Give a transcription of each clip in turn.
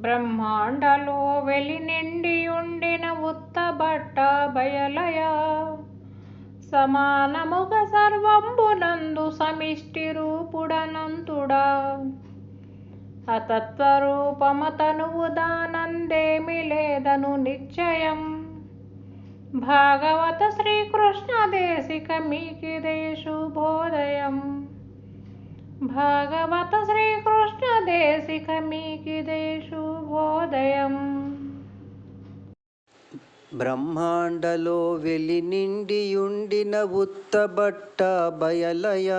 బ్రహ్మాండలో వెలి నిండి ఉండిన ఉత్తబట్ట బయలయ సమానముగ సర్వంబునందు సమిష్టి రూపుడనంతుడా. అతత్వరూపమతనువు దానందేమి లేదను నిశ్చయం. భాగవత శ్రీకృష్ణ దేశిక మీకిదే శుభోదయం భాగవత శ్రీకృష్ణ దేశిక శుభోదయం బ్రహ్మాండలో వెలి నిండియుండిన ఉత్తబట్ట బయలయ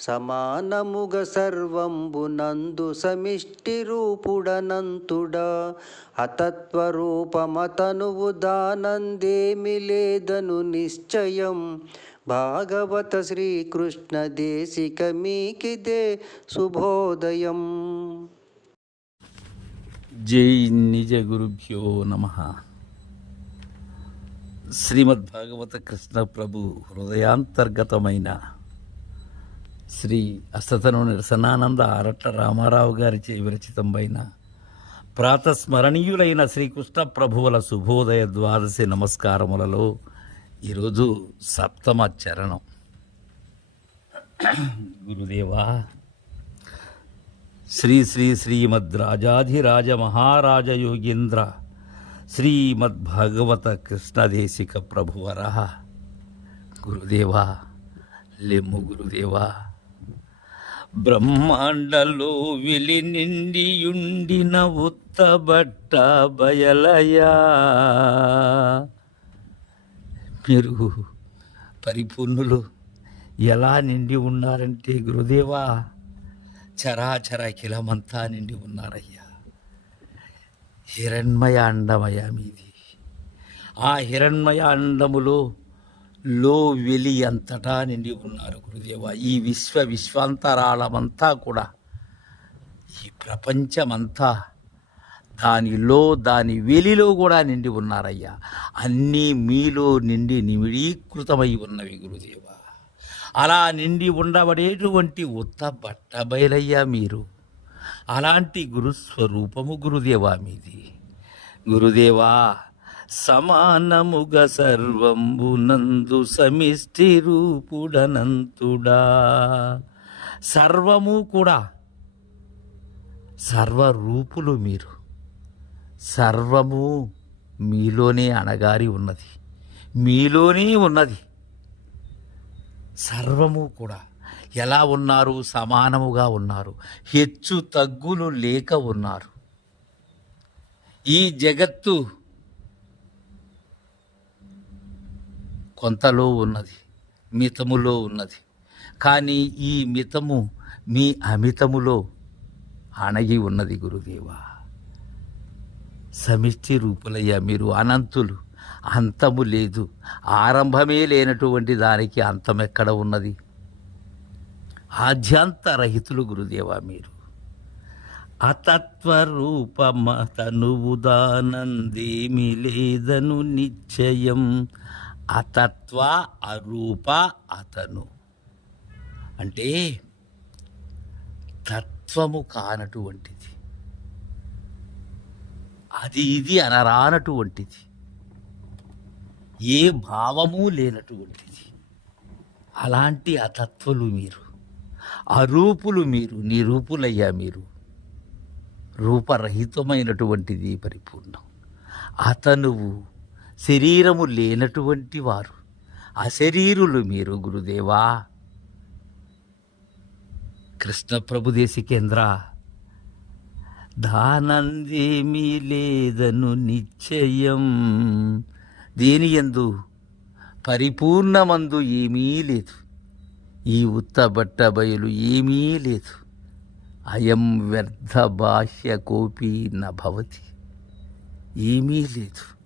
సమానముగ సర్వంబునందు సమిష్టి రూపుడనంతుడా. అతత్వరూపమతనువు దానందేమి లేదను నిశ్చయం. భాగవత శ్రీకృష్ణ దేశిక మీకిదే శుభోదయం. జై నిజ గురుభ్యో నమ. శ్రీమద్భాగవత కృష్ణ ప్రభు హృదయాంతర్గతమైన శ్రీ అసతను నిరసనానంద ఆరట్ల రామారావు గారిచే విరచితమైన ప్రాతస్మరణీయులైన శ్రీకృష్ణ ప్రభువుల శుభోదయ ద్వాదశి నమస్కారములలో ఈరోజు సప్తమ చరణం. గురుదేవా శ్రీ శ్రీ శ్రీమద్ రాజాధిరాజ మహారాజ యోగీంద్ర శ్రీమద్భగవత కృష్ణదేశిక ప్రభువర. గురుదేవా లెమ్ము గురుదేవా బ్రహ్మాండలో విలి నిండియుండిన ఉత్తబట్ట బయలయా. మీరు పరిపూర్ణులు. ఎలా నిండి ఉన్నారంటే గురుదేవా చరాచర కిలమంతా నిండి ఉన్నారయ్యా. హిరణ్మయ అండమయ మీది. ఆ హిరణ్మయ అండములో లో వెలి అంతటా నిండి ఉన్నారు గురుదేవ. ఈ విశ్వ విశ్వాంతరాళమంతా కూడా ఈ ప్రపంచమంతా దానిలో దాని వెలిలో కూడా నిండి ఉన్నారయ్యా. అన్నీ మీలో నిండి నిమిడీకృతమై ఉన్నవి గురుదేవ. అలా నిండి ఉండబడేటువంటి ఉత్త బట్టబయలయ్యా మీరు. అలాంటి గురుస్వరూపము గురుదేవా మీది. గురుదేవా సమానముగ సర్వంబునందు సమిష్టి రూపుడనంతుడా. సర్వము కూడా సర్వరూపులు మీరు. సర్వము మీలోనే అణగారి ఉన్నది. మీలోనే ఉన్నది. సర్వము కూడా ఎలా ఉన్నారు? సమానముగా ఉన్నారు. హెచ్చు తగ్గులు లేక ఉన్నారు. ఈ జగత్తు కొంతలో ఉన్నది మితములో ఉన్నది. కానీ ఈ మితము మీ అమితములో అణగి ఉన్నది గురుదేవా. సమిష్టి రూపులయ్యా మీరు అనంతులు. అంతము లేదు. ఆరంభమే లేనటువంటి దానికి అంతం ఎక్కడ ఉన్నది? ఆద్యాంతరహితులు గురుదేవా మీరు. అతత్వ రూపమతనువుదానందేమి లేదను నిశ్చయం. అతత్వ అరూప అతను. అంటే తత్వము కానటువంటిది. అది ఇది అనరానటువంటిది. ఏ భావము లేనటువంటిది. అలాంటి అతత్వలు మీరు అరూపులు మీరు నిరూపులయ్యా మీరు రూపరహితమైనటువంటిది పరిపూర్ణం. అతనువు శరీరము లేనటువంటి వారు అశరీరులు మీరు గురుదేవా. కృష్ణ ప్రభుదేశికేంద్ర దానందేమీ లేదను నిశ్చయం. దేని ఎందు పరిపూర్ణమందు ఏమీ లేదు. ఈ ఉత్తబట్ట బయలు ఏమీ లేదు. అయం వ్యర్థ బాహ్య కోపీ నభవతి ఏమీ లేదు.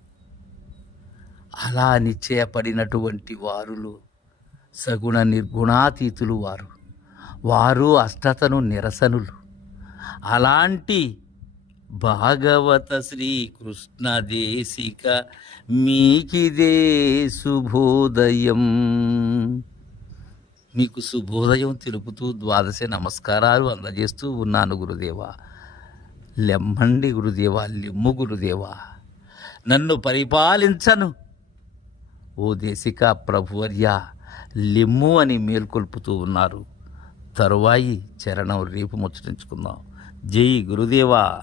అలా నిశ్చయపడినటువంటి వారులు సగుణ నిర్గుణాతీతులు వారు. వారు అష్టతను నిరసనులు. అలాంటి భాగవత శ్రీకృష్ణ దేశిక మీకిదే శుభోదయం మీకు శుభోదయం తెలుపుతూ ద్వాదశ నమస్కారాలు అందజేస్తూ ఉన్నాను గురుదేవా. లెమ్మండి గురుదేవా లిమ్ము గురుదేవా. నన్ను పరిపాలించను ఓ దేశిక ప్రభువర్య లిమ్ము అని మేల్కొల్పుతూ ఉన్నారు. తరువాయి చరణం రేపు ముచ్చటించుకుందాం. జై గురుదేవా.